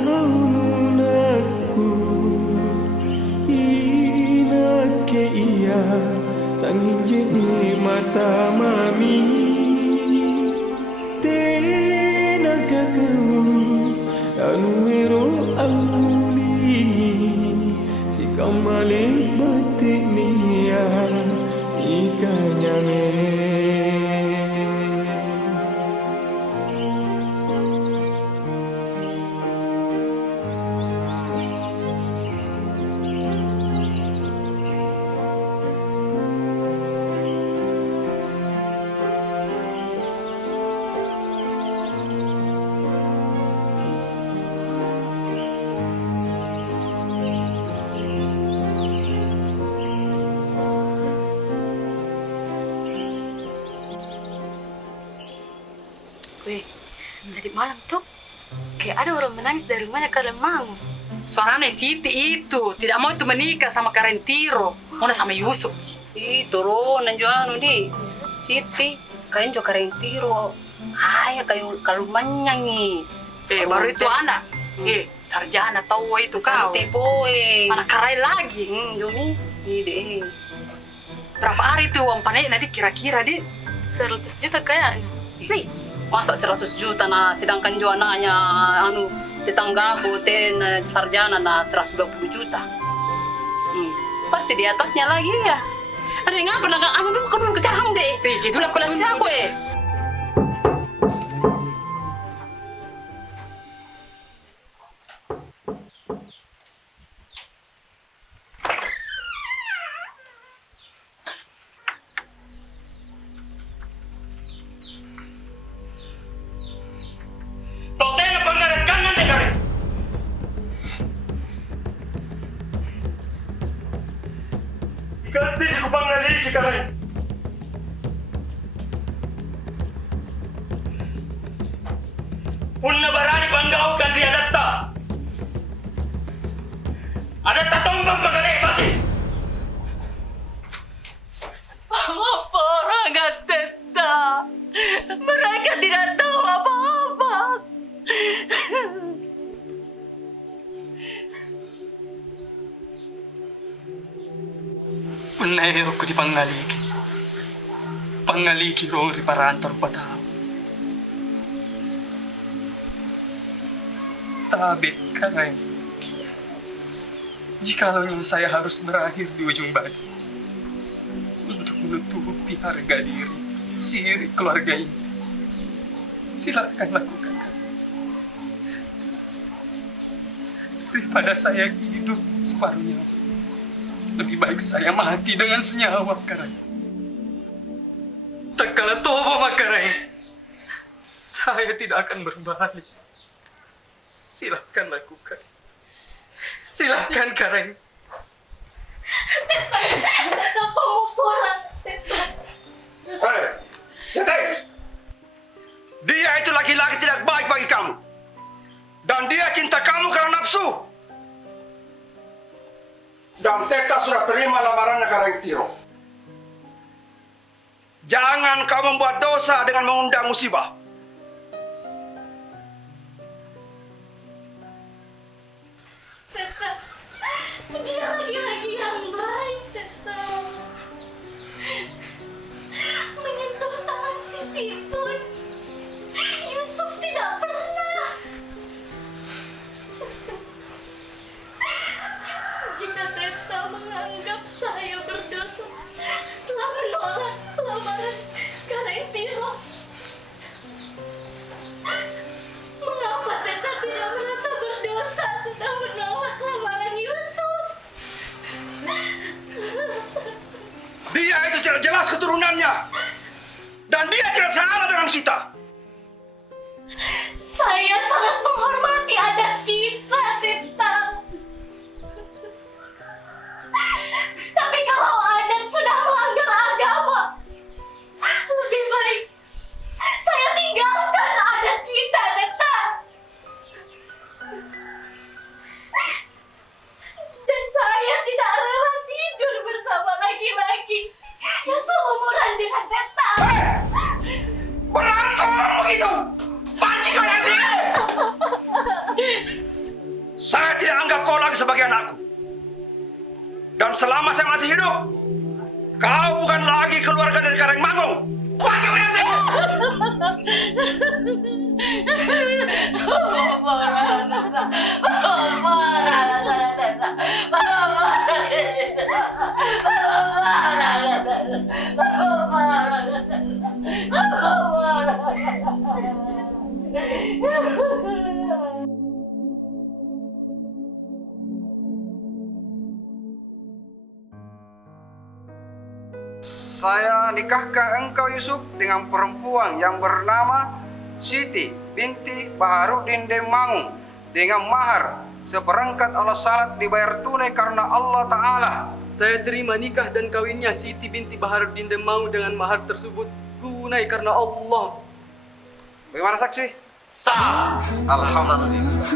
laununakku inake iya sangin jeni mata mami tenagakau anuero angulini si kamale batiknia ikanya me. Weh, tadi malam tuh kayak ada orang menangis dari rumahnya kalian mau. Suaranya Siti itu tidak mau itu menikah sama Karentiro, mau sama Yusuf. Itu Ronan Joano nih, Siti, kayaknya juga Karentiro, kayak kalau manyangi. Baru itu anak, sarjana tahu itu kau. Cantik boy. Anak karai lagi. Jomi, ide. Berapa hari tuh uang panen nanti kira-kira deh? 100 juta kayaknya. Nih, masa 100 juta nah sedangkan Joananya tetangga boten sarjana nah 120 juta. Pasti di atasnya lagi ya. Ada yang ngapa nak dulu kan kecaram deh. Jadi dulu kelas siapa ya? Ganti ko bang naligi ka rin? Unna barani panggau kan dia adatta. Adatta tombang pagale baki. Apa orang Teta? Mereka tidak tahu apa-apa. Unna ko di pangaligi. Pangaligi ro riparantor patao. Tabi karay. Jikalau saya harus berakhir di ujung badai untuk menutupi harga diri siri keluarga ini, silakan lakukan. Daripada saya hidup separuh nyawa, lebih baik saya mati dengan senyawa karay. Tak kala tobo makaray, saya tidak akan berbalik. Silakan lakukan. Silakan karay. Teta pemupuran, Teta. Hei, Siti! Dia itu laki-laki tidak baik bagi kamu. Dan dia cinta kamu karena nafsu. Dan Teta sudah terima lamarannya ke Rengtiro. Jangan kamu membuat dosa dengan mengundang musibah. Teta, dia laki-laki yang baik, Teta. Menyentuh tangan Siti pun Yusuf tidak pernah. Jika Teta menganggap saya berdosa telah menolak lamaran Karentiro, mengapa Teta tidak merasa berdosa sudah menolak lamaran Yusuf? Dia itu tidak jelas keturunannya. Dan dia tidak salah dengan kita. Saya sangat menghormati adat kita, Teta. Tapi kalau adat sudah melanggar agama, lebih baik saya tinggalkan adat kita, Teta. Dan saya tidak rela tidur bersama laki-laki yang seumuran dengan Teta. Berani kamu ngomong begitu? Pergi kau dari sini! tidak anggap kau lagi sebagai anakku. Dan selama saya masih hidup, kau bukan lagi keluarga dari Karangmangung. Pergi Wianti! Saya nikahkan engkau Yusuf dengan perempuan yang bernama Siti binti Baharudin Demangung dengan mahar seperangkat alat salat dibayar tunai karena Allah Ta'ala. Saya terima nikah dan kawinnya Siti binti Baharudin Demangung dengan mahar tersebut tunai karena Allah. Bagaimana saksi? Sah. Alhamdulillah.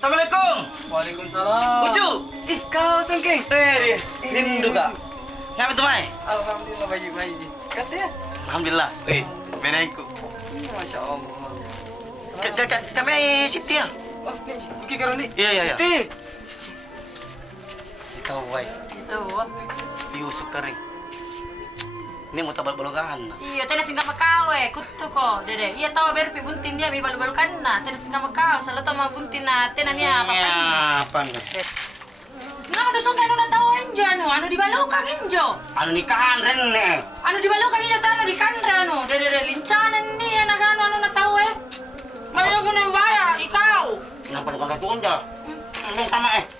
Assalamualaikum. Waalaikumsalam. Ucu. Kau Sengking. Dia. Rindu kak. Ngapain tuh Mai? Alhamdulillah baik-baik. Kata ya? Alhamdulillah. Menaiku. Masya Allah. Kami Siti ya? Oh, nih, pergi karo nih. Iya. Siti. Tahu Wai. Tahu. Yusuf kering. Ini mau tabal balogan. Iya, tena singgah makau kutu ko, dede. Iya tahu berpi buntin dia mi balu-balukan na, tena singgah makau, selalu tahu ma buntin na, tena niya apa? Ya, apa nih? Nga dusong kanu na tahu enjo anu dibalukan enjo. Anu nikahan Rene. Anu dibalukan enjo anu di kandra anu, dede lincanan ni anak anu na tahu Ngayon mo na ada tuon dah. Tama eh.